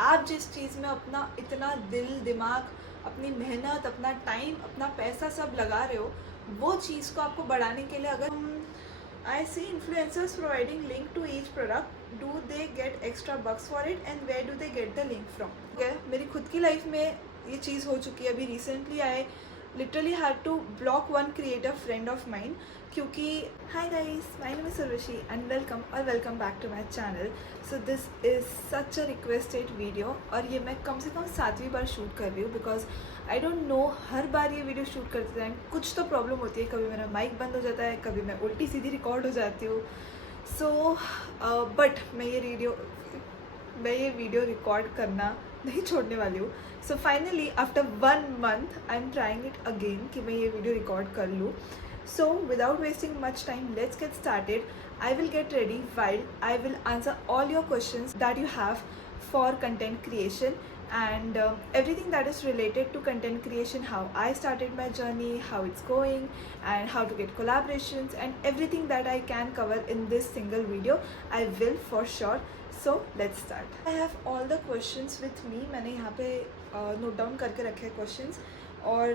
आप जिस चीज़ में अपना इतना दिल दिमाग, अपनी मेहनत, अपना टाइम, अपना पैसा सब लगा रहे हो, वो चीज़ को आपको बढ़ाने के लिए अगर I see influencers providing link to each product. Do they get extra bucks for it and where do they get the link from? Okay, मेरी खुद की लाइफ में ये चीज़ हो चुकी है. अभी recently I literally had to block one creator friend of mine क्योंकि hi guys, my name is Urvashi and welcome back to my channel. So this is such a requested video और ये मैं कम से कम 7वीं बार शूट कर रही हूँ because I don't know, हर बार ये video shoot करते टाइम कुछ तो प्रॉब्लम होती है. कभी मेरा माइक बंद हो जाता है, कभी मैं उल्टी सीधी रिकॉर्ड हो जाती हूँ. सो बट मैं ये वीडियो रिकॉर्ड करना नहीं छोड़ने वाली हूँ. So finally after 1 month I am trying it again कि मैं ये वीडियो रिकॉर्ड कर लूँ. So without wasting much time, let's get started. I will get ready while I will answer all your questions that you have for content creation and everything that is related to content creation, how I started my journey, how it's going and how to get collaborations and everything that I can cover in this single video. I will for sure. So let's start. I have all the questions with me. मैंने यहाँ पे note down करके रखे हैं questions और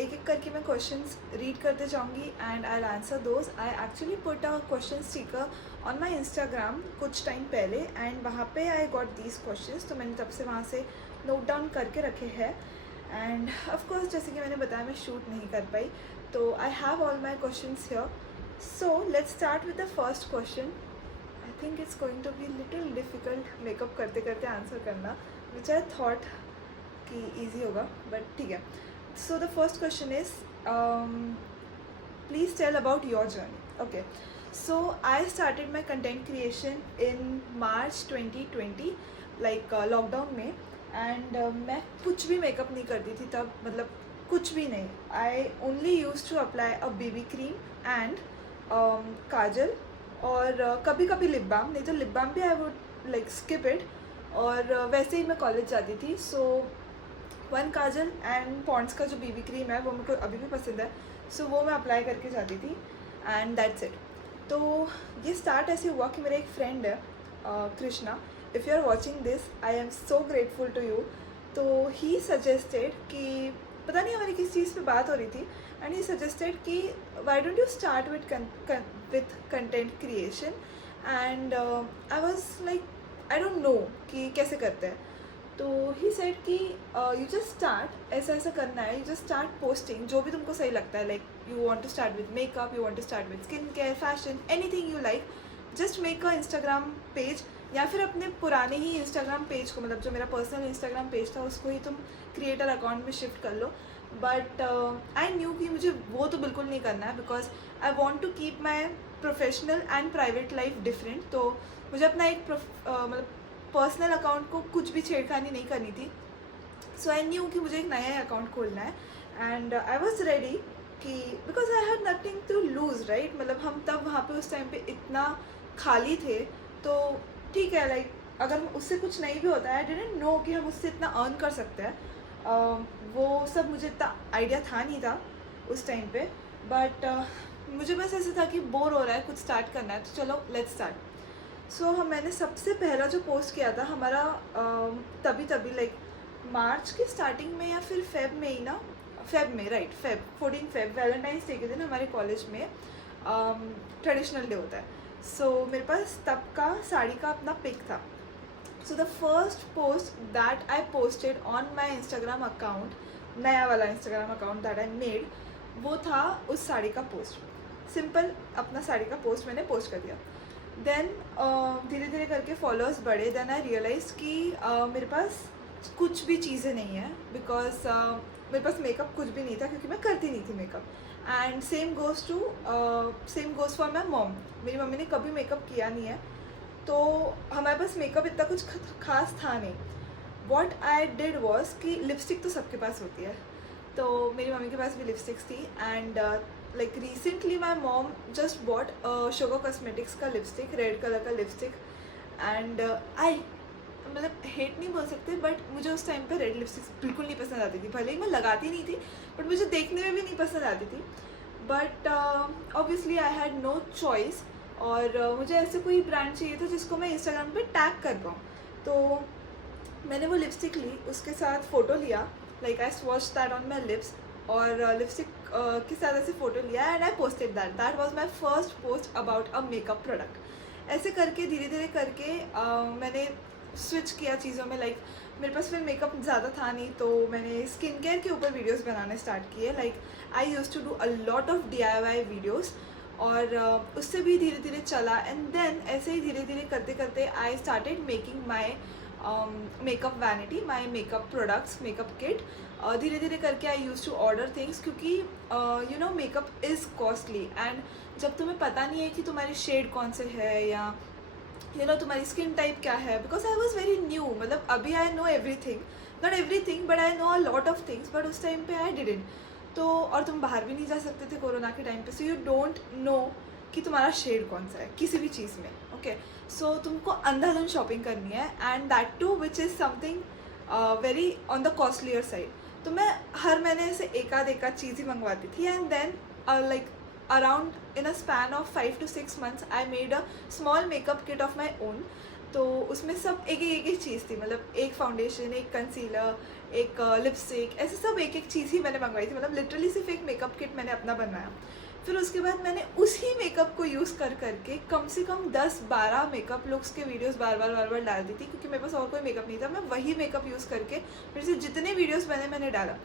एक एक करके मैं क्वेश्चंस रीड करते जाऊँगी and I answer those. I actually put a question sticker on my Instagram कुछ टाइम पहले एंड वहाँ पे आई गॉट दीज क्वेश्चंस, तो मैंने तब से वहाँ से नोट डाउन करके रखे हैं. एंड ऑफकोर्स जैसे कि मैंने बताया मैं शूट नहीं कर पाई, तो I have all my questions here. So let's start with the first question. I think it's going to be little difficult makeup करते करते आंसर करना, विच आई थॉट कि ईजी होगा, बट ठीक है. So the first question is, please tell about your journey. Okay, so I started my content creation in March 2020, like lockdown में. and मैं कुछ भी मेकअप नहीं करती थी तब, मतलब कुछ भी नहीं. I only used to apply a BB cream and काजल और कभी कभी लिप बाम, नहीं तो लिप बाम भी I would like skip it. और वैसे ही मैं कॉलेज जाती थी. So one kajal and Pond's का जो बीबी क्रीम है वो मेरे को अभी भी पसंद है, सो वो मैं अप्लाई करके जाती थी एंड दैट्स इट. तो ये स्टार्ट ऐसे हुआ कि मेरा एक फ्रेंड है Krishna, if you are watching this I am so grateful to you. तो ही सजेस्टेड कि पता नहीं हमारी किस चीज़ पे बात हो रही थी एंड ही सजेस्टेड कि why don't you start with content creation. And I was like I don't know कि कैसे करते हैं. तो ही सेड कि यू जस्ट स्टार्ट, ऐसा ऐसा करना है, यू जस्ट स्टार्ट पोस्टिंग जो भी तुमको सही लगता है. Like you want to start with makeup, you want to start with skin care, fashion, anything you like, just make a Instagram page या फिर अपने पुराने ही इंस्टाग्राम पेज को, मतलब जो मेरा पर्सनल इंस्टाग्राम पेज था उसको ही तुम क्रिएटर अकाउंट में शिफ्ट कर लो. बट आई न्यू कि मुझे वो तो बिल्कुल नहीं करना है because I want to keep my professional and private life different. तो मुझे अपना एक मतलब पर्सनल अकाउंट को कुछ भी छेड़खानी नहीं करनी थी. सो आई न्यू कि मुझे एक नया अकाउंट खोलना है एंड आई वॉज रेडी कि because I had nothing to lose, right. मतलब हम तब वहाँ पे उस टाइम पे इतना खाली थे, तो ठीक है, लाइक अगर उससे कुछ नहीं भी होता है, आई डिडंट नो कि हम उससे इतना अर्न कर सकते हैं. वो सब मुझे इतना आइडिया था नहीं था उस टाइम पे. बट मुझे बस ऐसा था कि बोर हो रहा है, कुछ स्टार्ट करना है, तो चलो लेट्स स्टार्ट. सो मैंने सबसे पहला जो पोस्ट किया था हमारा तभी लाइक मार्च की स्टार्टिंग में या फिर फेब में ही ना, फेब में, right, Feb 14 Feb Valentine's day के दिन हमारे कॉलेज में ट्रेडिशनल डे होता है. सो मेरे पास तब का साड़ी का अपना पिक था. So the first post that I posted on my Instagram account, नया वाला Instagram account that I made, वो था उस साड़ी का पोस्ट. सिंपल अपना साड़ी का पोस्ट मैंने पोस्ट कर दिया. देन धीरे धीरे करके फॉलोअर्स बढ़े. देन आई रियलाइज कि मेरे पास कुछ भी चीज़ें नहीं है बिकॉज मेरे पास मेकअप कुछ भी नहीं था क्योंकि मैं करती नहीं थी makeup. And same goes for my mom. मेरी मम्मी ने कभी मेकअप किया नहीं है, तो हमारे पास मेकअप इतना कुछ खास था नहीं. वॉट आई डिड वॉज कि लिपस्टिक तो सबके पास होती है, तो मेरी मम्मी के पास भी लिपस्टिक्स थी. And like recently my mom just bought Sugar Cosmetics का लिपस्टिक, रेड कलर का लिपस्टिक. एंड आई मतलब हेट नहीं बोल सकते, बट मुझे उस टाइम पे रेड लिपस्टिक्स बिल्कुल नहीं पसंद आती थी. भले ही मैं लगाती नहीं थी बट मुझे देखने में भी नहीं पसंद आती थी. But obviously I had no choice और मुझे ऐसे कोई ब्रांड चाहिए था जिसको मैं इंस्टाग्राम पे टैग कर पाऊँ. तो मैंने वो लिपस्टिक ली, उसके साथ फ़ोटो लिया, like I swatch that on my lips, और लिपस्टिक के साथ ऐसे फ़ोटो लिया and I posted that was my first post about a makeup product. ऐसे करके धीरे धीरे करके मैंने स्विच किया चीज़ों में, लाइक मेरे पास फिर मेकअप ज़्यादा था नहीं, तो मैंने स्किन केयर के ऊपर वीडियोस बनाने स्टार्ट किए, like I use to do a lot of DIY videos, और उससे भी धीरे धीरे चला, एंड देन ऐसे ही धीरे धीरे करते करते I started making my makeup vanity, my makeup products, makeup kit. धीरे धीरे करके आई यूज़ टू ऑर्डर थिंग्स, क्योंकि you know makeup is costly, and जब तुम्हें पता नहीं है कि तुम्हारी शेड कौन से है या तुम्हारी स्किन टाइप क्या है, because I was very new, मतलब अभी I know everything, not everything but I know a lot of things, but उस टाइम पे आई डिडंट। तो और तुम बाहर भी नहीं जा सकते थे कोरोना के टाइम पे, सो यू डोंट नो कि तुम्हारा शेड कौन सा है किसी भी चीज़ में, ओके। सो तुमको अंधाधुंध शॉपिंग करनी है, and that too which is something very on the costlier side. तो मैं हर महीने ऐसे एक आध चीज़ ही मंगवाती थी, and then like around in a span of 5 to 6 months I made a small makeup kit of my own। तो उसमें सब एक चीज़ थी, मतलब एक फाउंडेशन, एक कंसीलर, एक लिपस्टिक, ऐसे सब एक चीज़ ही मैंने मंगवाई थी, मतलब लिटरली सिर्फ एक मेकअप किट मैंने अपना बनाया। फिर उसके बाद मैंने उसी मेकअप को यूज़ करके कम से कम 10-12 मेकअप लुक्स के वीडियोस बार बार डालती थी, क्योंकि मेरे पास और कोई मेकअप नहीं था, मैं वही मेकअप यूज़ करके मेरे से जितने वीडियोस बने मैंने डाला।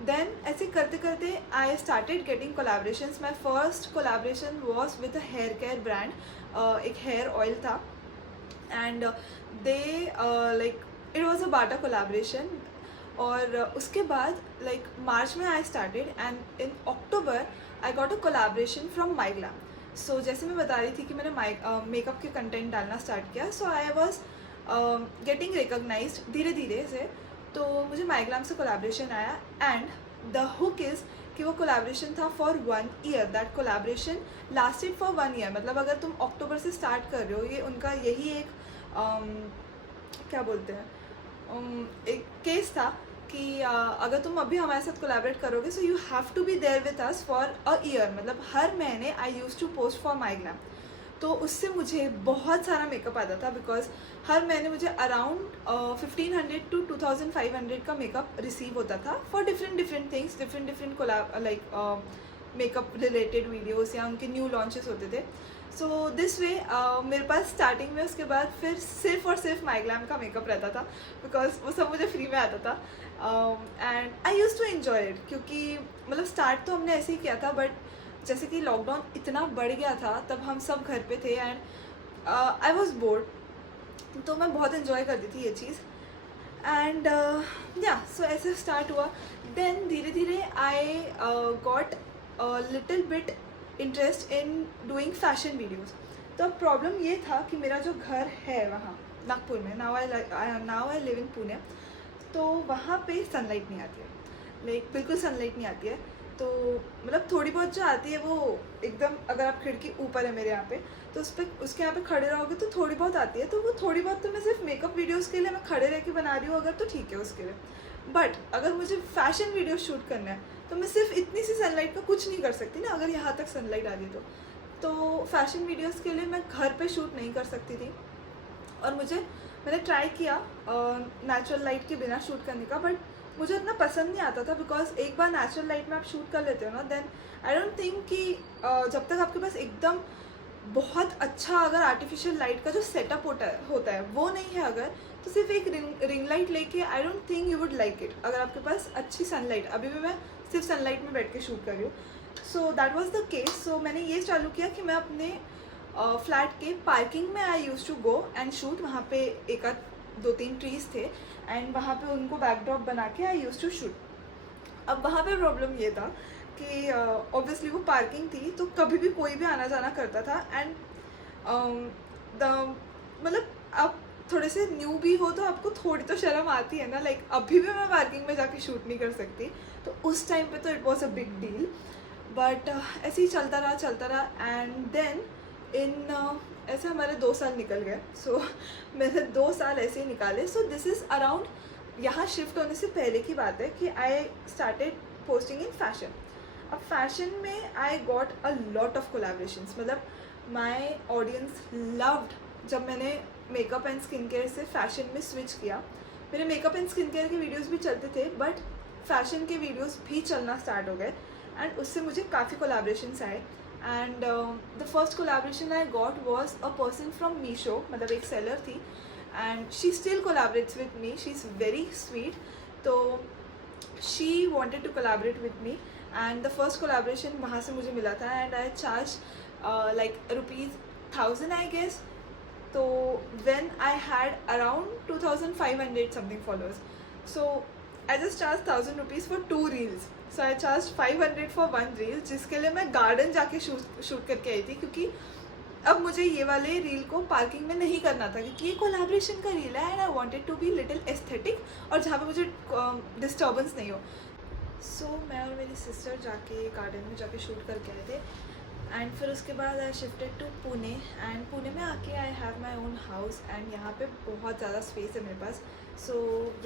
देन ऐसे करते करते I started getting collaborations. My first collaboration was with a hair care brand, एक हेयर ऑयल था, and they like it was a barter collaboration. और उसके बाद लाइक मार्च में I started, and in October I got a collaboration from MyGlamm. So जैसे मैं बता रही थी कि मैंने मेकअप के कंटेंट डालना स्टार्ट किया, सो आई वॉज गेटिंग रिकॉग्नाइज्ड धीरे धीरे से। तो मुझे माईग्लैम से कोलैबोरेशन आया, एंड द हुक इज़ कि वो कोलैबोरेशन था for 1 year. That collaboration lasted for 1 year, मतलब अगर तुम अक्टूबर से स्टार्ट कर रहे हो, ये उनका यही एक क्या बोलते हैं, एक केस था कि अगर तुम अभी हमारे साथ कोलैबोरेट करोगे, so you have to be there with us for a year, मतलब हर महीने I use to post for MyGlamm. तो उससे मुझे बहुत सारा मेकअप आता था, बिकॉज हर महीने मुझे अराउंड 1500 to 2500 का मेकअप रिसीव होता था for different things, different like makeup related videos या उनके न्यू लॉन्चेस होते थे। सो दिस वे मेरे पास स्टार्टिंग में उसके बाद फिर सिर्फ और सिर्फ माईग्लैम का मेकअप रहता था, बिकॉज वो सब मुझे फ्री में आता था, and I use to enjoy it. क्योंकि मतलब स्टार्ट तो हमने ऐसे ही किया था, बट जैसे कि लॉकडाउन इतना बढ़ गया था, तब हम सब घर पे थे, एंड आई वॉज बोर्ड, तो मैं बहुत इन्जॉय करती थी ये चीज़, एंड या सो ऐसे स्टार्ट हुआ। देन धीरे धीरे I got little bit interest in doing fashion videos. तो अब प्रॉब्लम ये था कि मेरा जो घर है वहाँ नागपुर में, now I live in Pune, तो वहाँ पे सनलाइट नहीं आती है, लाइक बिल्कुल सनलाइट नहीं आती है। तो मतलब थोड़ी बहुत जो आती है वो एकदम, अगर आप खिड़की ऊपर है मेरे यहाँ पे, तो उस पर उसके यहाँ पे खड़े रहोगे तो थोड़ी बहुत आती है, तो वो थोड़ी बहुत तो मैं सिर्फ मेकअप वीडियोस के लिए मैं खड़े रह के बना रही हूँ अगर, तो ठीक है उसके लिए। बट अगर मुझे फैशन वीडियो शूट करना है, तो मैं सिर्फ इतनी सी सनलाइट का कुछ नहीं कर सकती ना, अगर यहाँ तक सनलाइट आ रही है तो फैशन वीडियोज़ के लिए मैं घर पर शूट नहीं कर सकती थी। और मैंने ट्राई किया नेचुरल लाइट के बिना शूट करने का, बट मुझे इतना पसंद नहीं आता था, बिकॉज एक बार नेचुरल लाइट में आप शूट कर लेते हो ना, देन आई डोंट थिंक कि जब तक आपके पास एकदम बहुत अच्छा अगर आर्टिफिशियल लाइट का जो सेटअप होता है वो नहीं है अगर, तो सिर्फ एक रिंग लाइट लेके I don't think you would like it, अगर आपके पास अच्छी सनलाइट। अभी भी मैं सिर्फ सनलाइट में बैठ के शूट कर रही हूँ, so that was the case. So मैंने ये चालू किया कि मैं अपने फ्लैट के पार्किंग में I use to go and shoot. वहाँ पे 1-2-3 ट्रीज़ थे, एंड वहाँ पे उनको बैकड्रॉप बना के आई यूज़ टू शूट। अब वहाँ पे प्रॉब्लम ये था कि ऑब्वियसली वो पार्किंग थी, तो कभी भी कोई भी आना जाना करता था, एंड मतलब आप थोड़े से न्यू भी हो तो आपको थोड़ी तो शर्म आती है ना, लाइक अभी भी मैं पार्किंग में जाके शूट नहीं कर सकती, तो उस टाइम पे तो it was a big deal. But ऐसे ही चलता रहा, एंड देन ऐसे हमारे 2 साल निकल गए। सो मैंने 2 साल ऐसे ही निकाले। सो दिस इज़ अराउंड यहाँ शिफ्ट होने से पहले की बात है कि I started posting in fashion. अब फैशन में आई got a lot of collaborations, मतलब माई ऑडियंस लव्ड जब मैंने मेकअप एंड स्किन केयर से फैशन में स्विच किया, मेरे मेकअप एंड स्किन केयर के वीडियोज़ भी चलते थे, बट फैशन के वीडियोज़ भी चलना स्टार्ट हो गए एंड उससे मुझे काफ़ी कोलैबोरेशंस आए. And the first collaboration I got was a person from Meesho, मतलब एक सेलर थी and she still collaborates with me. She is very sweet. तो she wanted to collaborate with me and the first collaboration वहाँ से मुझे मिला था and I charge like ₹1000 I guess. So when I had around 2500 something followers, so I just charged ₹1000 for 2 reels. So I charged 500 for 1 reel, जिसके लिए मैं garden जाके shoot करके आई थी, क्योंकि अब मुझे ये वाले रील को पार्किंग में नहीं करना था, क्योंकि ये कोलैबोरेशन का रील है and I wanted to be little aesthetic और जहाँ पे मुझे डिस्टर्बेंस नहीं हो. सो मैं और मेरी सिस्टर जाके गार्डन में जाके शूट करके आए थे एंड फिर उसके बाद I shifted to Pune and Pune में आके I have my own house and यहाँ पे बहुत ज़्यादा स्पेस है मेरे पास. सो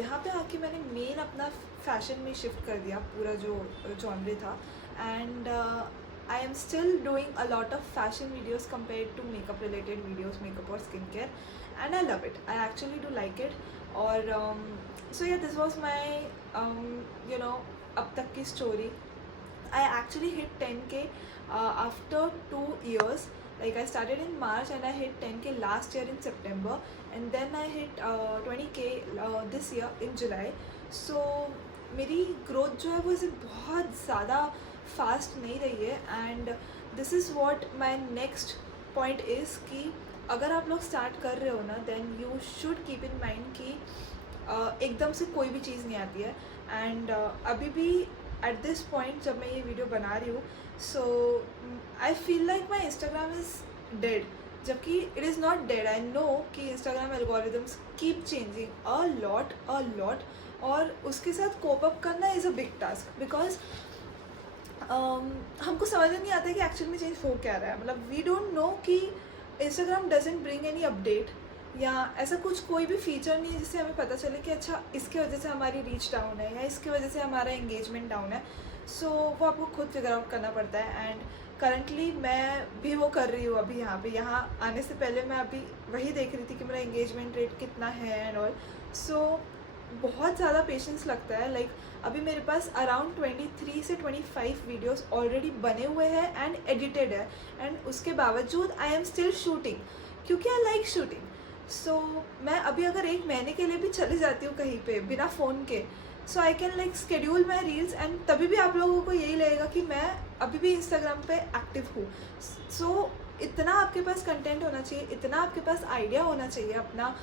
यहाँ पे आके मैंने मेन अपना फैशन में शिफ्ट कर दिया, पूरा जो जॉनरे था. And I am still doing a lot of fashion videos compare to makeup related videos, makeup और skin care, and I love it. I actually do like it. और so या this was my अब तक की story. I actually hit 10K after 2 years. Like I started in March and I hit 10K last year in September, and then I hit 20K this year in July. So मेरी growth जो है वो ऐसे बहुत ज़्यादा fast नहीं रही है. And this is what my next point is कि अगर आप लोग स्टार्ट कर रहे हो ना, then you should keep in mind कि एकदम से कोई भी चीज़ नहीं आती है. एंड अभी भी एट दिस पॉइंट जब मैं ये वीडियो बना रही हूँ, so I feel like my Instagram is dead, जबकि it is not dead. I know कि Instagram algorithms keep changing a lot और उसके साथ कोप अप करना is a big task, because हमको समझ में नहीं आता कि एक्चुअल में चेंज हो क्या रहा है. मतलब वी डोंट नो कि Instagram doesn't bring any update या ऐसा कुछ कोई भी फीचर नहीं है जिससे हमें पता चले कि अच्छा इसके वजह से हमारी रीच डाउन है या इसके वजह से हमारा एंगेजमेंट डाउन है. सो वो आपको खुद फिगर आउट करना पड़ता है. एंड करंटली मैं भी वो कर रही हूँ. अभी यहाँ आने से पहले मैं अभी वही देख रही थी कि मेरा एंगेजमेंट रेट कितना है एंड ऑल. सो बहुत ज़्यादा पेशेंस लगता है. लाइक अभी मेरे पास अराउंड 23 से 25 वीडियोस ऑलरेडी बने हुए हैं एंड एडिटेड है, एंड उसके बावजूद आई एम स्टिल शूटिंग, क्योंकि आई लाइक शूटिंग. सो मैं अभी अगर 1 महीने के लिए भी चली जाती हूँ कहीं पे बिना फ़ोन के, so I can like schedule my reels and तभी भी आप लोगों को यही लगेगा कि मैं अभी भी इंस्टाग्राम पे एक्टिव हूँ. सो इतना आपके पास कंटेंट होना चाहिए, इतना आपके पास आइडिया होना चाहिए अपना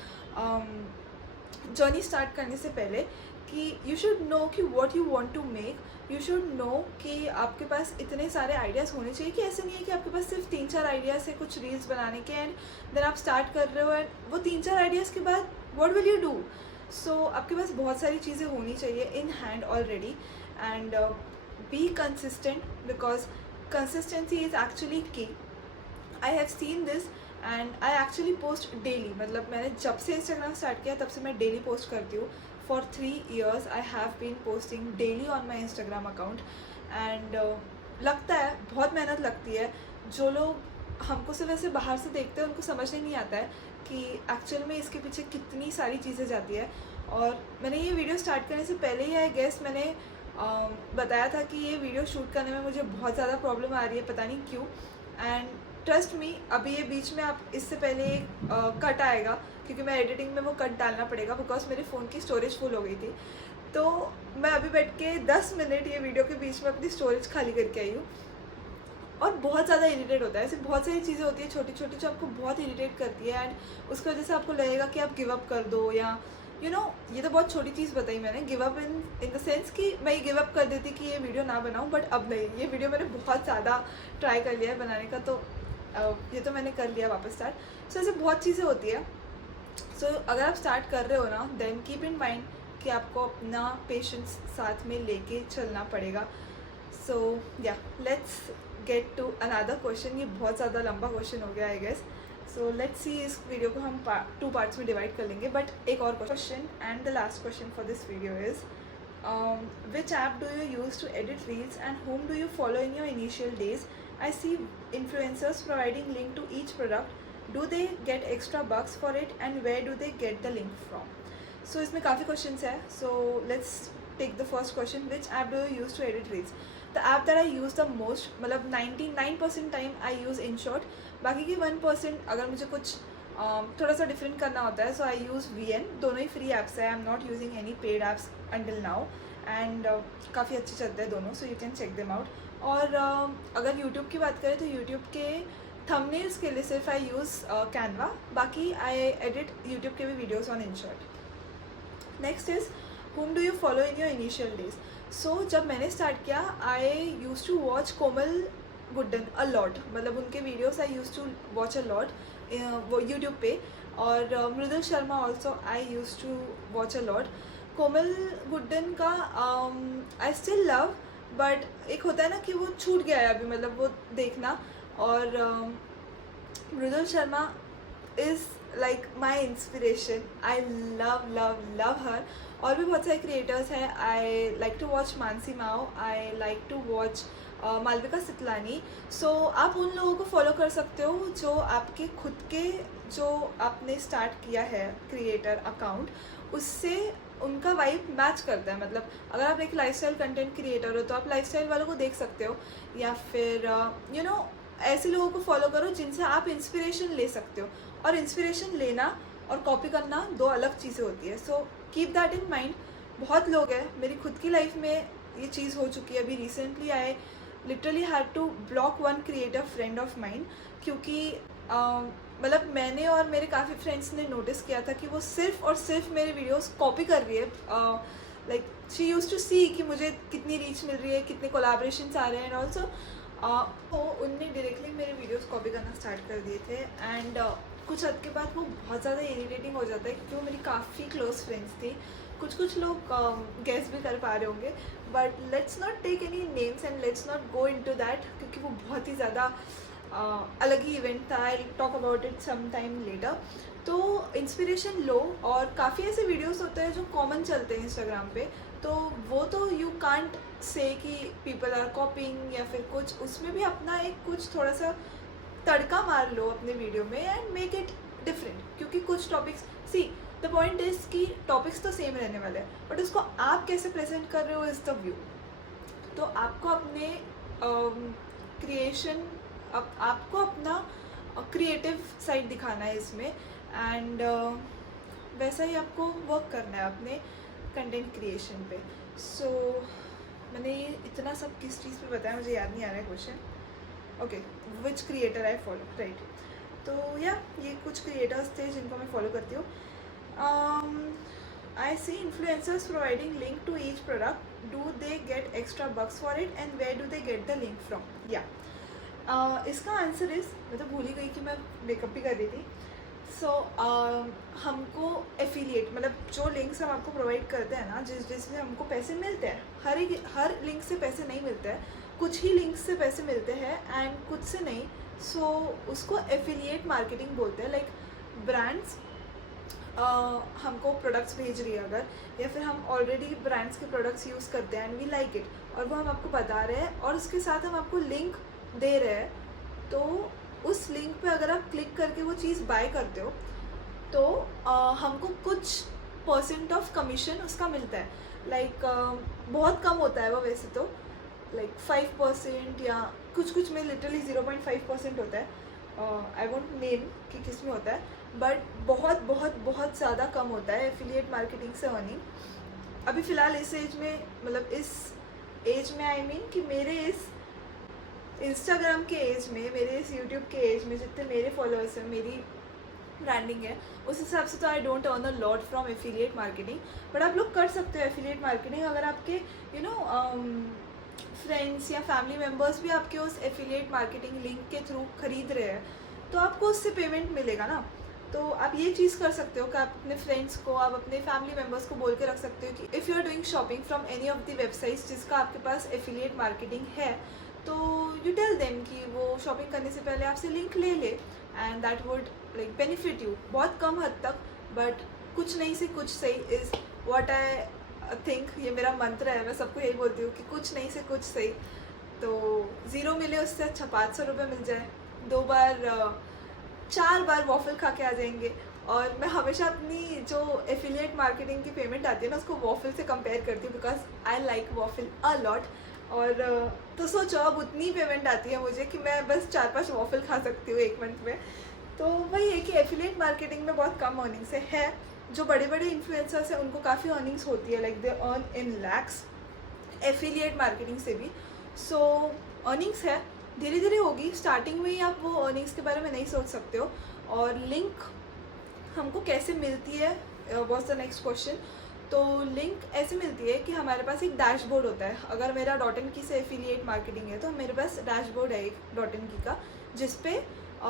जर्नी स्टार्ट करने से पहले, कि यू शुड नो कि what you want to make. You should know कि आपके पास इतने सारे आइडियाज़ होने चाहिए कि ऐसे नहीं है कि आपके पास सिर्फ 3-4 आइडियाज़ है कुछ रील्स बनाने के एंड देन आप स्टार्ट कर रहे हो एंड वो 3-4 आइडियाज़ के बाद what will you do. So आपके पास बहुत सारी चीज़ें होनी चाहिए in hand already. And be consistent, because consistency is actually key. I have seen this and I actually post daily. मतलब मैंने जब से इंस्टाग्राम स्टार्ट किया तब से मैं डेली पोस्ट करती हूँ. For 3 years I have been posting daily on my Instagram account. And लगता है बहुत मेहनत लगती है. जो लोग हमको सिर्फ वैसे बाहर से देखते हैं उनको समझने नहीं आता है कि एक्चुअल में इसके पीछे कितनी सारी चीज़ें जाती है. और मैंने ये वीडियो स्टार्ट करने से पहले ही आई गेस मैंने बताया था कि ये वीडियो शूट करने में मुझे बहुत ज़्यादा प्रॉब्लम आ रही है, पता नहीं क्यों. एंड ट्रस्ट मी, अभी ये बीच में आप इससे पहले कट आएगा, क्योंकि मैं एडिटिंग में वो कट डालना पड़ेगा बिकॉज मेरे फ़ोन की स्टोरेज फुल हो गई थी. तो मैं अभी बैठ के 10 मिनट ये वीडियो के बीच में अपनी स्टोरेज खाली करके आई हूँ और बहुत ज़्यादा इरिटेट होता है. ऐसे बहुत सारी चीज़ें होती है छोटी छोटी जो आपको बहुत इरिटेट करती है एंड उसकी वजह से आपको लगेगा कि आप गिव अप कर दो, या यू नो ये तो बहुत छोटी चीज़ बताई मैंने. Give up in the sense कि मैं गिव अप कर देती कि ये वीडियो ना बनाऊँ, बट अब नहीं. ये वीडियो मैंने बहुत ज़्यादा ट्राई कर लिया है बनाने का, तो ये तो मैंने कर लिया वापस स्टार्ट. सो ऐसे बहुत चीज़ें होती है. सो अगर आप स्टार्ट कर रहे हो ना, देन कीप इन माइंड कि आपको अपना पेशेंस साथ में लेके चलना पड़ेगा. So yeah let's get to another question. ये बहुत ज़्यादा लंबा क्वेश्चन हो गया I guess. So let's see, इस वीडियो को हम 2 पार्ट्स में डिवाइड कर लेंगे. बट एक और question and the last question for this video is which app do you use to edit reels and whom do you follow in your initial days? I see influencers providing link to each product. Do they get extra bucks for it and where do they get the link from? So इसमें काफ़ी question है. So let's take the first question. Which app do you use to edit reels? The app that I use the most, मतलब 99% time I use InShot. बाकी की 1% अगर मुझे कुछ थोड़ा सा डिफरेंट करना होता है, सो आई यूज़ VN. दोनों ही फ्री ऐप्स है. I am not using any paid apps until now, and काफ़ी अच्छे चलते हैं दोनों, so you can check them out. और अगर यूट्यूब की बात करें तो यूट्यूब के थंबनेल्स के लिए सिर्फ आई यूज़ कैनवा. बाकी आई एडिट यूट्यूब के भी videos on InShot. Next is whom do you follow in your initial days? So जब मैंने स्टार्ट किया, I use to watch Komal Guddan a lot. मतलब उनके videos I use to watch a lot वो YouTube पे. और Mridul Sharma also I use to watch a lot. Komal Guddan का I still love, but एक होता है ना कि वो छूट गया है अभी, मतलब वो देखना. और Mridul Sharma is like my inspiration. I love her. और भी बहुत सारे क्रिएटर्स हैं. I like to watch Mansi Mao. I like to watch Malvika Sitlani. So आप उन लोगों को फॉलो कर सकते हो जो आपके खुद के, जो आपने स्टार्ट किया है क्रिएटर अकाउंट, उससे उनका वाइब मैच करता है. मतलब अगर आप एक लाइफस्टाइल कंटेंट क्रिएटर हो तो आप लाइफस्टाइल वालों को देख सकते हो, या फिर यू नो ऐसे लोगों को फॉलो करो जिनसे आप इंस्पिरेशन ले सकते हो. और इंस्पिरेशन लेना और कॉपी करना दो अलग चीज़ें होती है. So keep that in mind. बहुत लोग हैं, मेरी खुद की लाइफ में ये चीज़ हो चुकी है. अभी recently I literally had to block one creator friend of mind, क्योंकि मतलब मैंने और मेरे काफ़ी फ्रेंड्स ने नोटिस किया था कि वो सिर्फ और सिर्फ मेरे वीडियोस कॉपी कर रही है. लाइक शी यूज़ टू सी कि मुझे कितनी रीच मिल रही है, कितने कोलैबोरेशंस आ रहे हैं. एंड ऑल्सो तो उनने डायरेक्टली मेरे वीडियोस कॉपी करना स्टार्ट कर दिए थे. एंड कुछ हद के बाद वो बहुत ज़्यादा इरिटेटिंग हो जाता है, क्योंकि वो मेरी काफ़ी क्लोज फ्रेंड्स थी. कुछ लोग गेस भी कर पा रहे होंगे, but let's not take any names and let's not go into that, क्योंकि वो बहुत ही ज़्यादा अलग ही इवेंट था. I talk about it some time later. तो इंस्पिरेशन लो. और काफ़ी ऐसे वीडियोस होते हैं जो कॉमन चलते हैं इंस्टाग्राम पे, तो वो तो यू कांट से कि पीपल आर कॉपिंग या फिर कुछ. उसमें भी अपना एक कुछ थोड़ा सा तड़का मार लो अपने वीडियो में एंड मेक इट डिफरेंट. क्योंकि कुछ topics, see the point is कि टॉपिक्स तो सेम रहने वाले हैं, बट उसको आप कैसे प्रेजेंट कर रहे हो इज़ द व्यू. तो आपको अपने क्रिएशन आपको अपना क्रिएटिव साइड दिखाना है इसमें. एंड वैसा ही आपको वर्क करना है अपने कंटेंट क्रिएशन पे. सो मैंने ये इतना सब किस चीज़ पे बताया, मुझे याद नहीं आ रहा है question. Okay, which creator I follow, right. तो या ये कुछ क्रिएटर्स थे जिनको मैं फॉलो करती हूँ. I see influencers providing link to each product. Do they get extra bucks for it and where do they get the link from? या इसका आंसर इज़, मैं तो भूल ही गई कि मैं मेकअप भी कर रही थी. सो हमको एफिलिएट, मतलब जो लिंक्स हम आपको प्रोवाइड करते हैं ना, जिसमें हमको पैसे मिलते हैं, हर लिंक से पैसे नहीं मिलते हैं. कुछ ही लिंक्स से पैसे मिलते हैं एंड कुछ से नहीं. सो उसको एफिलिएट मार्केटिंग बोलते हैं. लाइक ब्रांड्स हमको प्रोडक्ट्स भेज रही है अगर, या फिर हम ऑलरेडी ब्रांड्स के प्रोडक्ट्स यूज़ करते हैं एंड वी लाइक इट, और वो हम आपको बता रहे हैं और उसके साथ हम आपको लिंक दे रहे हैं. तो उस लिंक पे अगर आप क्लिक करके वो चीज़ बाय करते हो तो हमको कुछ % ऑफ कमीशन उसका मिलता है. लाइक बहुत कम होता है वो वैसे तो, लाइक 5% या कुछ में लिटरली 0.5% होता है. आई वोंट नेम कि किस में होता है, बट बहुत बहुत बहुत ज़्यादा कम होता है एफिलिएट मार्केटिंग से अर्निंग. अभी फ़िलहाल इस एज में, मतलब इस एज में आई मीन कि मेरे इस इंस्टाग्राम के एज में, मेरे इस यूट्यूब के एज में जितने मेरे फॉलोअर्स हैं, मेरी ब्रांडिंग है, उस हिसाब से तो I don't earn a lot from affiliate marketing. But आप लोग कर सकते हो एफिलिएट मार्केटिंग अगर आपके यू नो फ्रेंड्स या फैमिली मेम्बर्स भी आपके उस एफिलिएट मार्केटिंग लिंक के थ्रू खरीद रहे हैं, तो आपको उससे पेमेंट मिलेगा ना. तो आप ये चीज़ कर सकते हो कि आप अपने फ्रेंड्स को, आप अपने फैमिली मेम्बर्स को बोल के रख सकते हो कि if you are doing shopping from any of the websites जिसका आपके पास एफिलिएट मार्केटिंग है, तो यू टेल देम कि वो शॉपिंग करने से पहले आपसे लिंक ले ले, and that would like benefit you बहुत कम हद तक. बट कुछ नहीं से कुछ सही इज़ व्हाट आई थिंक. ये मेरा मंत्र है, मैं सबको यही बोलती हूँ कि कुछ नहीं से कुछ सही. तो 0 मिले उससे अच्छा 500 रुपये मिल जाए, 2 बार 4 बार वॉफल खा के आ जाएंगे, और मैं हमेशा अपनी जो एफिलिएट मार्केटिंग की पेमेंट आती है ना उसको वॉफिल से कंपेयर करती हूँ, because I like waffle a lot. और तो सोचो अब उतनी पेमेंट आती है मुझे कि मैं बस 4-5 वॉफिल खा सकती हूँ एक मंथ में। तो वही है कि एफिलिएट मार्केटिंग में बहुत कम अर्निंग्स है। जो बड़े बड़े इन्फ्लुएंसर्स हैं उनको काफ़ी अर्निंग्स होती है, like they earn in lakhs affiliate marketing से भी। सो अर्निंग्स है, धीरे धीरे होगी, स्टार्टिंग में ही आप वो अर्निंग्स के बारे में नहीं सोच सकते हो। और लिंक हमको कैसे मिलती है वॉज द नेक्स्ट क्वेश्चन। तो लिंक ऐसे मिलती है कि हमारे पास एक डैशबोर्ड होता है। अगर मेरा .in से एफिलिएट मार्केटिंग है तो मेरे पास डैशबोर्ड है एक .in का, जिस पे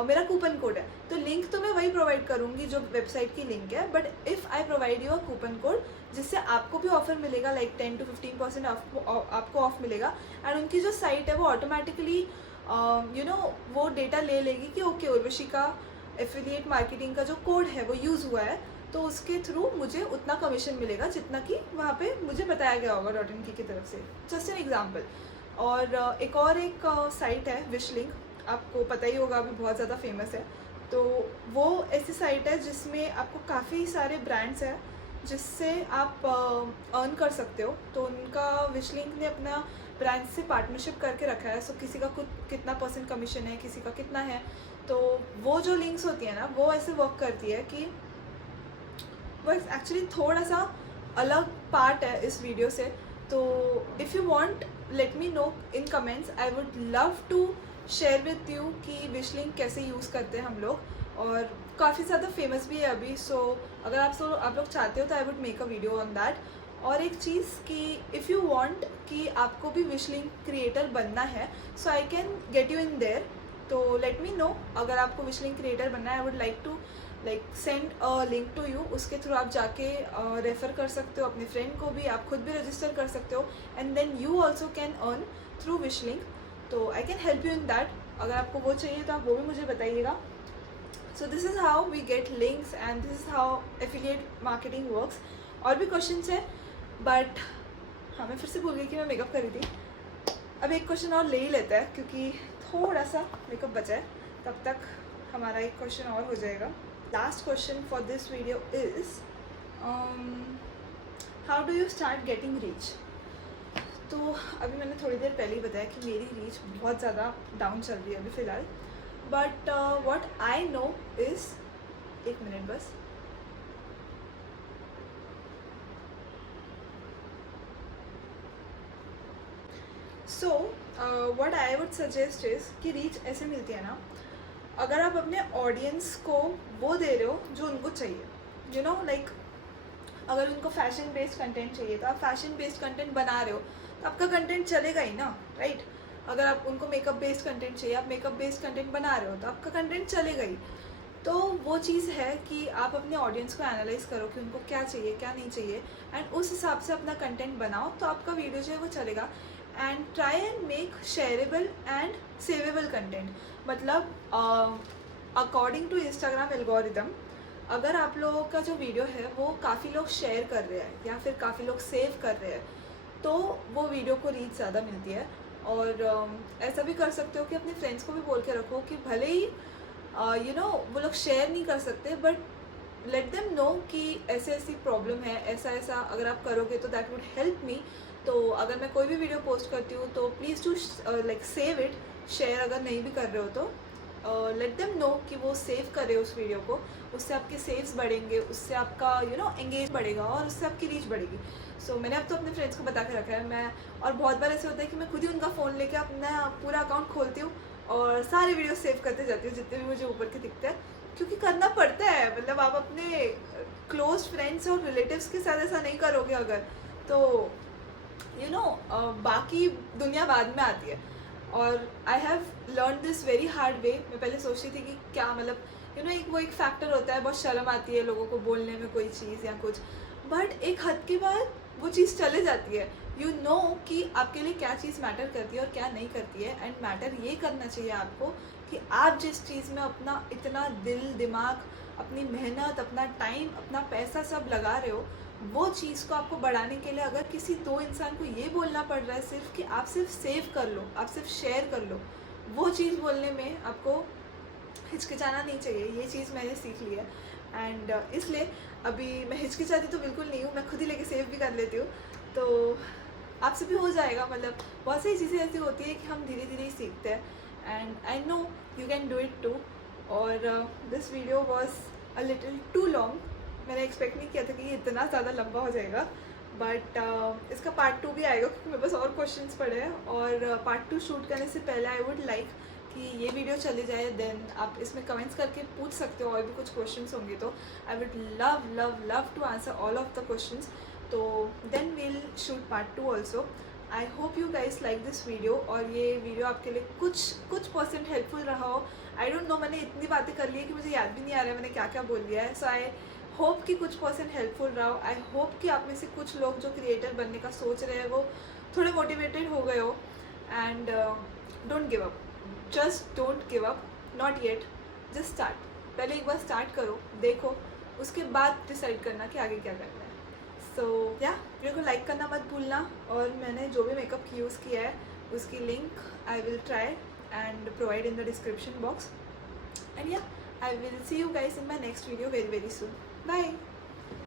मेरा कूपन कोड है। तो लिंक तो मैं वही प्रोवाइड करूँगी जो वेबसाइट की लिंक है, but if I provide you a coupon code जिससे आपको भी ऑफर मिलेगा, लाइक 10 to 15% आपको ऑफ मिलेगा। एंड उनकी जो साइट है वो ऑटोमेटिकली वो डेटा ले लेगी कि ओके उर्वशी का एफिलिएट मार्केटिंग का जो कोड है वो यूज़ हुआ है, तो उसके थ्रू मुझे उतना कमीशन मिलेगा जितना कि वहाँ पे मुझे बताया गया होगा .in की तरफ से। Just an example. और एक साइट है विश लिंक, आपको पता ही होगा, अभी बहुत ज़्यादा फेमस है। तो वो ऐसी साइट है जिसमें आपको काफ़ी सारे ब्रांड्स हैं जिससे आप अर्न कर सकते हो। तो उनका विश लिंक ने अपना ब्रांड से पार्टनरशिप करके रखा है। सो किसी का कुछ कितना % कमीशन है, किसी का कितना है। तो वो जो लिंक्स होती है ना वो ऐसे वर्क करती है कि वो एक्चुअली थोड़ा सा अलग पार्ट है इस वीडियो से। तो if you want let me know in comments, I would love to share with you कि विश लिंक कैसे यूज़ करते हैं हम लोग, और काफ़ी ज़्यादा फेमस भी है अभी। सो अगर आप लोग चाहते हो तो I would make a video on that. और एक चीज़ कि इफ़ यू वांट कि आपको भी विश लिंक क्रिएटर बनना है, so I can get you in there. तो लेट मी नो, अगर आपको विश लिंक क्रिएटर बनना है, I would like to send a link to you. उसके थ्रू आप जाके रेफ़र कर सकते हो अपने फ्रेंड को भी, आप खुद भी रजिस्टर कर सकते हो, and then you also can earn through Wishlink. तो I can help you in that. अगर आपको वो चाहिए तो आप वो भी मुझे बताइएगा। So this is how we get links and this is how affiliate marketing works. और भी क्वेश्चन है, बट हाँ मैं फिर से भूल गई कि मैं मेकअप करी थी। अब एक क्वेश्चन और ले ही लेते हैं क्योंकि थोड़ा सा मेकअप बचा है, तब तक हमारा एक क्वेश्चन और हो जाएगा। Last question for this video is how do you start getting reach. तो अभी मैंने थोड़ी देर पहले ही बताया कि मेरी रीच बहुत ज़्यादा डाउन चल रही है अभी फ़िलहाल। But what I know is, एक मिनट बस, so what I would suggest is कि रीच ऐसे मिलती है ना, अगर आप अपने ऑडियंस को वो दे रहे हो जो उनको चाहिए, यू नो लाइक अगर उनको फैशन बेस्ड कंटेंट चाहिए तो आप फैशन बेस्ड कंटेंट बना रहे हो तो आपका कंटेंट चलेगा ही ना, राइट। अगर आप उनको मेकअप बेस्ड कंटेंट चाहिए, आप मेकअप बेस्ड कंटेंट बना रहे हो तो आपका कंटेंट चलेगा ही। तो वो चीज़ है कि आप अपने ऑडियंस को एनालाइज करो कि उनको क्या चाहिए क्या नहीं चाहिए, एंड उस हिसाब से अपना कंटेंट बनाओ तो आपका वीडियो जो है वो चलेगा। And try and make shareable and saveable content. मतलब अकॉर्डिंग टू इंस्टाग्राम एल्गोरिदम, अगर आप लोगों का जो वीडियो है वो काफ़ी लोग शेयर कर रहे हैं या फिर काफ़ी लोग सेव कर रहे हैं तो वो वीडियो को रीच ज़्यादा मिलती है। और ऐसा भी कर सकते हो कि अपने फ्रेंड्स को भी बोल के रखो कि भले ही वो लोग शेयर नहीं कर सकते, बट लेट देम नो कि ऐसे ऐसी प्रॉब्लम है, ऐसा ऐसा अगर आप करोगे तो दैट वुड हेल्प मी। तो अगर मैं कोई भी वीडियो पोस्ट करती हूँ तो please to like save it, share अगर नहीं भी कर रहे हो तो लेट देम नो कि वो सेव करे उस वीडियो को। उससे आपके सेव्स बढ़ेंगे, उससे आपका एंगेज बढ़ेगा और उससे आपकी रीच बढ़ेगी। सो मैंने अब तो अपने फ्रेंड्स को बता के रखा है। मैं और बहुत बार ऐसे होता है कि मैं खुद ही उनका फ़ोन लेके अपना पूरा अकाउंट खोलती हूँ और सारे वीडियो सेव करते जाती हूँ जितने भी मुझे ऊपर के दिखते हैं, क्योंकि करना पड़ता है। मतलब आप अपने क्लोज फ्रेंड्स और रिलेटिव्स के साथ ऐसा नहीं करोगे अगर तो बाकी दुनिया बाद में आती है। और I have learn this very hard way. मैं पहले सोचती थी कि क्या मतलब एक फैक्टर होता है, बहुत शर्म आती है लोगों को बोलने में कोई चीज़ या कुछ, बट एक हद के बाद वो चीज़ चले जाती है। यू नो कि आपके लिए क्या चीज़ मैटर करती है और क्या नहीं करती है। एंड मैटर ये करना चाहिए आपको कि आप जिस चीज़ में अपना इतना दिल दिमाग, अपनी मेहनत, अपना टाइम, अपना पैसा सब लगा रहे हो, वो चीज़ को आपको बढ़ाने के लिए अगर किसी दो इंसान को ये बोलना पड़ रहा है सिर्फ कि आप सिर्फ सेव कर लो, आप सिर्फ शेयर कर लो, वो चीज़ बोलने में आपको हिचकिचाना नहीं चाहिए। ये चीज़ मैंने सीख ली है। एंड इसलिए अभी मैं हिचकिचाती तो बिल्कुल नहीं हूँ, मैं खुद ही लेके सेव भी कर लेती हूँ। तो आपसे भी हो जाएगा, मतलब बहुत सारी चीज़ें ऐसी होती है कि हम धीरे धीरे ही सीखते हैं, and I know you can do it too. और this video was a little too long, मैंने एक्सपेक्ट नहीं किया था कि ये इतना ज़्यादा लंबा हो जाएगा, बट इसका पार्ट 2 भी आएगा क्योंकि मेरे पास और क्वेश्चंस पड़े हैं। और पार्ट 2 शूट करने से पहले आई वुड लाइक कि ये वीडियो चली जाए, देन आप इसमें कमेंट्स करके पूछ सकते हो और भी कुछ क्वेश्चंस होंगे तो I would love love love to answer all of the questions. तो then we'll shoot part 2 also. I hope you guys like this video, और ये वीडियो आपके लिए कुछ परसेंट हेल्पफुल रहा हो। आई डोंट नो, मैंने इतनी बातें कर ली है कि मुझे याद भी नहीं आ रहा है मैंने क्या क्या बोल दिया है। सो आई होप कि कुछ परसेंट हेल्पफुल रहा हो। आई होप कि आप में से कुछ लोग जो क्रिएटर बनने का सोच रहे हैं वो थोड़े मोटिवेटेड हो गए हो। And don't give up, just don't give up, not yet, just start. पहले एक बार स्टार्ट करो, देखो, उसके बाद डिसाइड करना कि आगे क्या करना है। सो या वीडियो को लाइक करना मत भूलना, और मैंने जो भी मेकअप यूज़ किया है उसकी link I will try and provide in the description box. And या I will see you guys in my next video very soon. Bye.